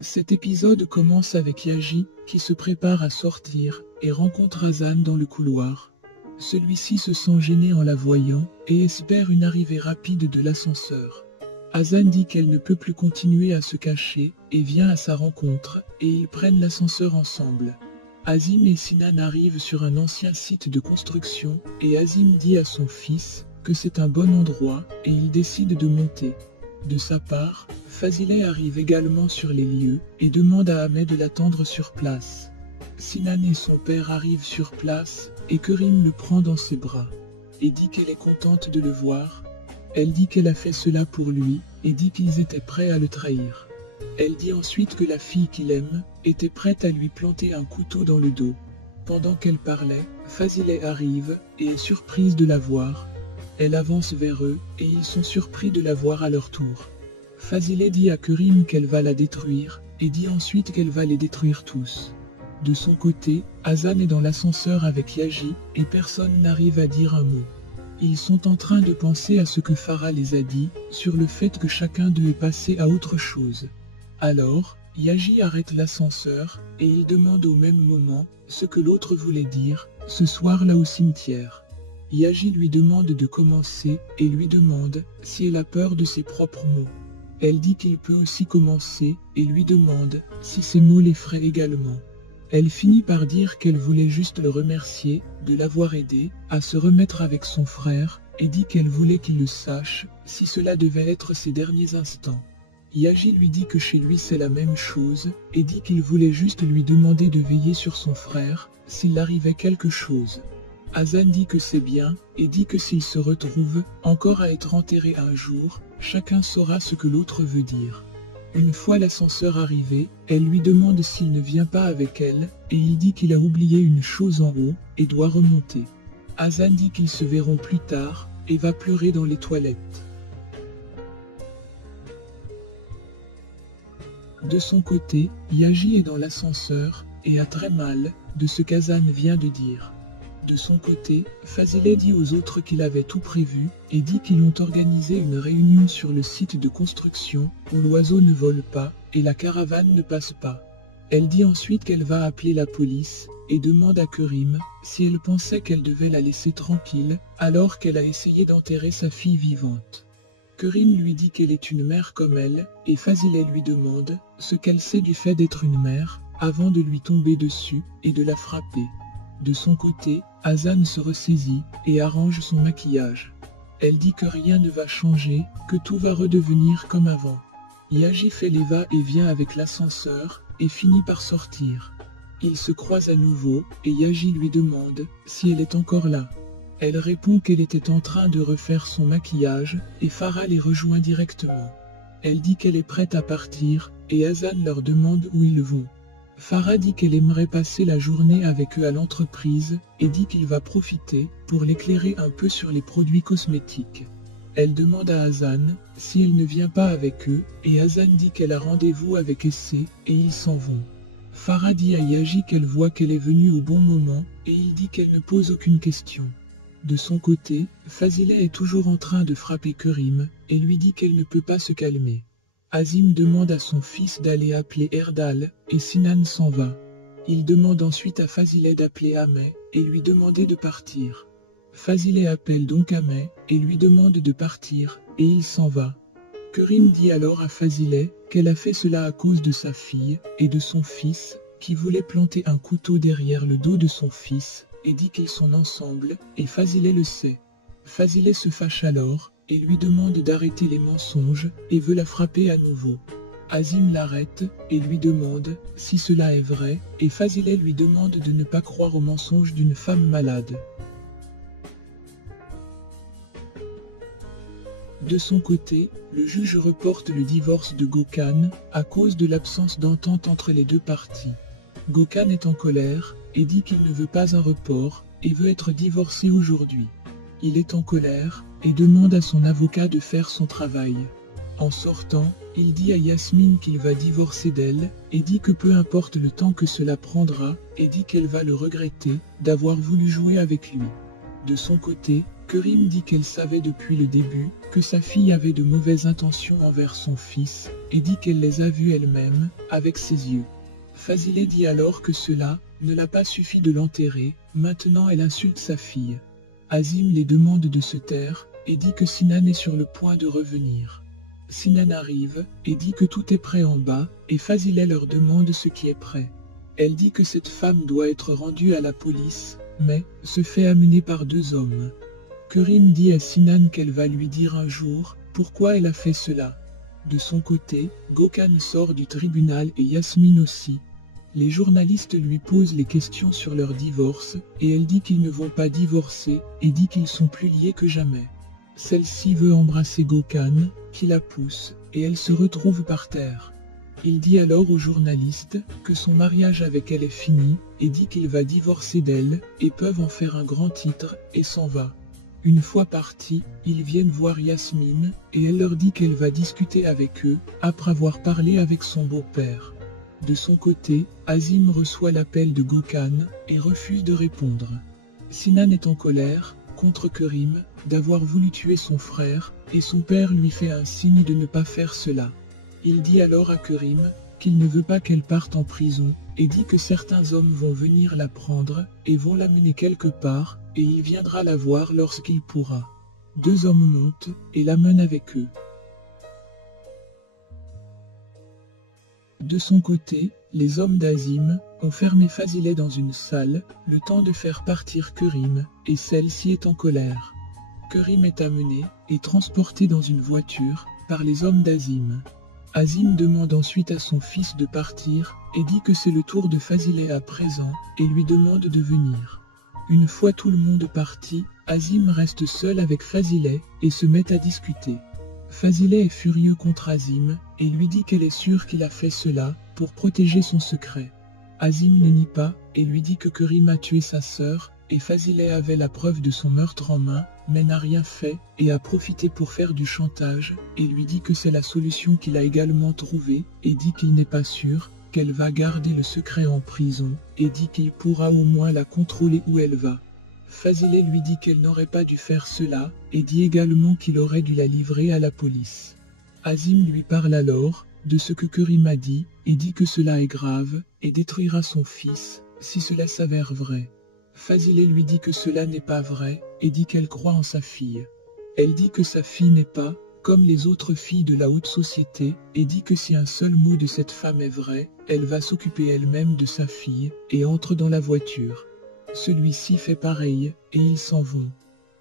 Cet épisode commence avec Yaji, qui se prépare à sortir, et rencontre Hazan dans le couloir. Celui-ci se sent gêné en la voyant, et espère une arrivée rapide de l'ascenseur. Hazan dit qu'elle ne peut plus continuer à se cacher, et vient à sa rencontre, et ils prennent l'ascenseur ensemble. Azim et Sinan arrivent sur un ancien site de construction, et Azim dit à son fils que c'est un bon endroit, et il décide de monter. De sa part, Fazileh arrive également sur les lieux, et demande à Ahmed de l'attendre sur place. Sinan et son père arrivent sur place, et Kerim le prend dans ses bras, et dit qu'elle est contente de le voir. Elle dit qu'elle a fait cela pour lui, et dit qu'ils étaient prêts à le trahir. Elle dit ensuite que la fille qu'il aime était prête à lui planter un couteau dans le dos. Pendant qu'elle parlait, Fazileh arrive, et est surprise de la voir. Elle avance vers eux, et ils sont surpris de la voir à leur tour. Fazileh dit à Kerim qu'elle va la détruire, et dit ensuite qu'elle va les détruire tous. De son côté, Hazan est dans l'ascenseur avec Yaji, et personne n'arrive à dire un mot. Ils sont en train de penser à ce que Farah les a dit, sur le fait que chacun d'eux est passé à autre chose. Alors, Yaji arrête l'ascenseur, et il demande au même moment ce que l'autre voulait dire, ce soir-là au cimetière. Yaji lui demande de commencer, et lui demande si elle a peur de ses propres mots. Elle dit qu'il peut aussi commencer, et lui demande si ses mots l'effraient également. Elle finit par dire qu'elle voulait juste le remercier de l'avoir aidé à se remettre avec son frère, et dit qu'elle voulait qu'il le sache si cela devait être ses derniers instants. Yaji lui dit que chez lui c'est la même chose, et dit qu'il voulait juste lui demander de veiller sur son frère s'il arrivait quelque chose. Hazan dit que c'est bien, et dit que s'ils se retrouvent encore à être enterrés un jour, chacun saura ce que l'autre veut dire. Une fois l'ascenseur arrivé, elle lui demande s'il ne vient pas avec elle, et il dit qu'il a oublié une chose en haut, et doit remonter. Hazan dit qu'ils se verront plus tard, et va pleurer dans les toilettes. De son côté, Yaji est dans l'ascenseur, et a très mal de ce qu'Hazan vient de dire. De son côté, Fazileh dit aux autres qu'il avait tout prévu, et dit qu'ils ont organisé une réunion sur le site de construction, où l'oiseau ne vole pas, et la caravane ne passe pas. Elle dit ensuite qu'elle va appeler la police, et demande à Kerim si elle pensait qu'elle devait la laisser tranquille, alors qu'elle a essayé d'enterrer sa fille vivante. Kerim lui dit qu'elle est une mère comme elle, et Fazileh lui demande ce qu'elle sait du fait d'être une mère, avant de lui tomber dessus, et de la frapper. De son côté, Hazan se ressaisit et arrange son maquillage. Elle dit que rien ne va changer, que tout va redevenir comme avant. Yaji fait les va-et-vient avec l'ascenseur et finit par sortir. Ils se croisent à nouveau et Yaji lui demande si elle est encore là. Elle répond qu'elle était en train de refaire son maquillage et Farah les rejoint directement. Elle dit qu'elle est prête à partir et Hazan leur demande où ils vont. Farah dit qu'elle aimerait passer la journée avec eux à l'entreprise et dit qu'il va profiter pour l'éclairer un peu sur les produits cosmétiques. Elle demande à Hazan si elle ne vient pas avec eux et Hazan dit qu'elle a rendez-vous avec Essay et ils s'en vont. Farah dit à Yaji qu'elle voit qu'elle est venue au bon moment et il dit qu'elle ne pose aucune question. De son côté, Fazileh est toujours en train de frapper Kerim et lui dit qu'elle ne peut pas se calmer. Azim demande à son fils d'aller appeler Erdal, et Sinan s'en va. Il demande ensuite à Fazileh d'appeler Ahmed, et lui demander de partir. Fazileh appelle donc Ahmed, et lui demande de partir, et il s'en va. Kerim dit alors à Fazileh qu'elle a fait cela à cause de sa fille, et de son fils, qui voulait planter un couteau derrière le dos de son fils, et dit qu'ils sont ensemble, et Fazileh le sait. Fazileh se fâche alors, et lui demande d'arrêter les mensonges, et veut la frapper à nouveau. Azim l'arrête, et lui demande si cela est vrai, et Fazileh lui demande de ne pas croire aux mensonges d'une femme malade. De son côté, le juge reporte le divorce de Gökhan, à cause de l'absence d'entente entre les deux parties. Gökhan est en colère, et dit qu'il ne veut pas un report, et veut être divorcé aujourd'hui. Il est en colère, et demande à son avocat de faire son travail. En sortant, il dit à Yasmine qu'il va divorcer d'elle, et dit que peu importe le temps que cela prendra, et dit qu'elle va le regretter d'avoir voulu jouer avec lui. De son côté, Kerim dit qu'elle savait depuis le début que sa fille avait de mauvaises intentions envers son fils et dit qu'elle les a vues elle-même avec ses yeux. Fazile dit alors que cela ne l'a pas suffi de l'enterrer, maintenant elle insulte sa fille. Azim les demande de se taire et dit que Sinan est sur le point de revenir. Sinan arrive et dit que tout est prêt en bas et Fazile leur demande ce qui est prêt. Elle dit que cette femme doit être rendue à la police, mais se fait amener par 2 hommes. Kerim dit à Sinan qu'elle va lui dire un jour pourquoi elle a fait cela. De son côté, Gökhan sort du tribunal et Yasmine aussi. Les journalistes lui posent les questions sur leur divorce et elle dit qu'ils ne vont pas divorcer et dit qu'ils sont plus liés que jamais. Celle-ci veut embrasser Gökhan, qui la pousse, et elle se retrouve par terre. Il dit alors aux journalistes que son mariage avec elle est fini et dit qu'il va divorcer d'elle et peuvent en faire un grand titre et s'en va. Une fois partis, ils viennent voir Yasmine et elle leur dit qu'elle va discuter avec eux après avoir parlé avec son beau-père. De son côté, Azim reçoit l'appel de Gökhan et refuse de répondre. Sinan est en colère contre Kerim d'avoir voulu tuer son frère et son père lui fait un signe de ne pas faire cela. Il dit alors à Kerim qu'il ne veut pas qu'elle parte en prison et dit que certains hommes vont venir la prendre et vont l'amener quelque part et il viendra la voir lorsqu'il pourra. 2 hommes montent et l'amènent avec eux. De son côté, les hommes d'Azim ont fermé Fazile dans une salle, le temps de faire partir Kerim, et celle-ci est en colère. Kerim est amené et transporté dans une voiture par les hommes d'Azim. Azim demande ensuite à son fils de partir et dit que c'est le tour de Fazile à présent et lui demande de venir. Une fois tout le monde parti, Azim reste seul avec Fazile et se met à discuter. Fazile est furieux contre Azim et lui dit qu'elle est sûre qu'il a fait cela pour protéger son secret. Azim ne nie pas et lui dit que Kerim a tué sa sœur et Fazile avait la preuve de son meurtre en main mais n'a rien fait et a profité pour faire du chantage et lui dit que c'est la solution qu'il a également trouvée et dit qu'il n'est pas sûr qu'elle va garder le secret en prison et dit qu'il pourra au moins la contrôler où elle va. Fazile lui dit qu'elle n'aurait pas dû faire cela et dit également qu'il aurait dû la livrer à la police. Azim lui parle alors de ce que Kerim a dit et dit que cela est grave et détruira son fils si cela s'avère vrai. Fazile lui dit que cela n'est pas vrai et dit qu'elle croit en sa fille. Elle dit que sa fille n'est pas comme les autres filles de la haute société et dit que si un seul mot de cette femme est vrai, elle va s'occuper elle-même de sa fille et entre dans la voiture. Celui-ci fait pareil et ils s'en vont.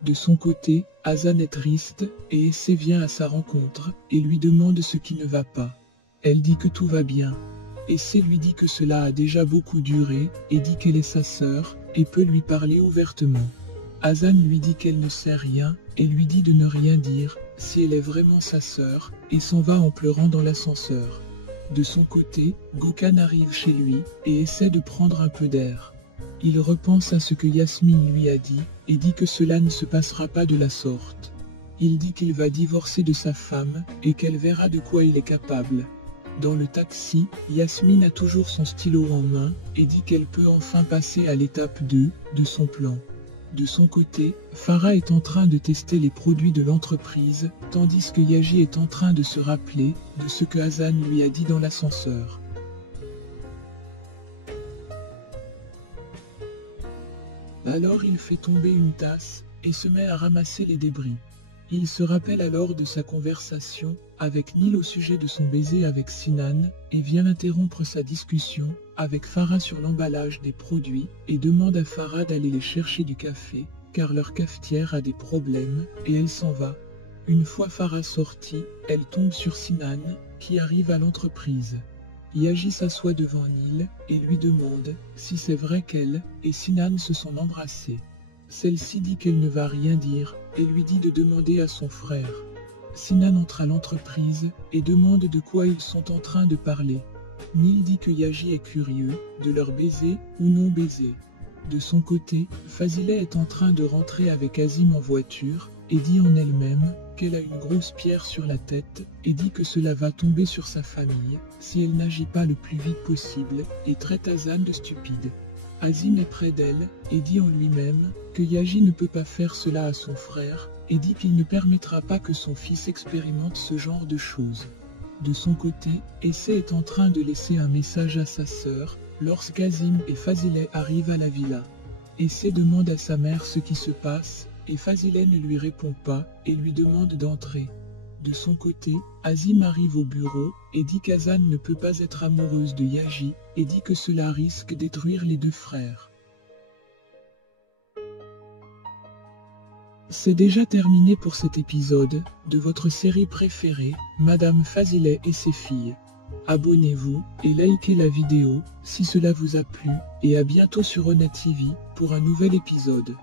De son côté, Hazan est triste et Essay vient à sa rencontre et lui demande ce qui ne va pas. Elle dit que tout va bien. Essay lui dit que cela a déjà beaucoup duré et dit qu'elle est sa sœur et peut lui parler ouvertement. Hazan lui dit qu'elle ne sait rien et lui dit de ne rien dire si elle est vraiment sa sœur et s'en va en pleurant dans l'ascenseur. De son côté, Gökhan arrive chez lui et essaie de prendre un peu d'air. Il repense à ce que Yasmine lui a dit et dit que cela ne se passera pas de la sorte. Il dit qu'il va divorcer de sa femme et qu'elle verra de quoi il est capable. Dans le taxi, Yasmine a toujours son stylo en main et dit qu'elle peut enfin passer à l'étape 2 de son plan. De son côté, Farah est en train de tester les produits de l'entreprise, tandis que Yaji est en train de se rappeler de ce que Hazan lui a dit dans l'ascenseur. Alors il fait tomber une tasse et se met à ramasser les débris. Il se rappelle alors de sa conversation avec Nil au sujet de son baiser avec Sinan et vient interrompre sa discussion avec Farah sur l'emballage des produits et demande à Farah d'aller les chercher du café car leur cafetière a des problèmes et elle s'en va. Une fois Farah sortie, elle tombe sur Sinan qui arrive à l'entreprise. Yaji s'assoit devant Nil et lui demande si c'est vrai qu'elle et Sinan se sont embrassés. Celle-ci dit qu'elle ne va rien dire et lui dit de demander à son frère. Sinan entre à l'entreprise et demande de quoi ils sont en train de parler. Nil dit que Yaji est curieux de leur baiser ou non baiser. De son côté, Fazile est en train de rentrer avec Azim en voiture et dit en elle-même qu'elle a une grosse pierre sur la tête et dit que cela va tomber sur sa famille si elle n'agit pas le plus vite possible et traite Hazan de stupide. Azim est près d'elle, et dit en lui-même, que Yaji ne peut pas faire cela à son frère, et dit qu'il ne permettra pas que son fils expérimente ce genre de choses. De son côté, Essay est en train de laisser un message à sa sœur, lorsqu'Azim et Fazileh arrivent à la villa. Essay demande à sa mère ce qui se passe, et Fazileh ne lui répond pas, et lui demande d'entrer. De son côté, Azim arrive au bureau, et dit qu'Hassan ne peut pas être amoureuse de Yaji, et dit que cela risque de détruire les deux frères. C'est déjà terminé pour cet épisode, de votre série préférée, Madame Fazileh et ses filles. Abonnez-vous, et likez la vidéo, si cela vous a plu, et à bientôt sur Honnête TV, pour un nouvel épisode.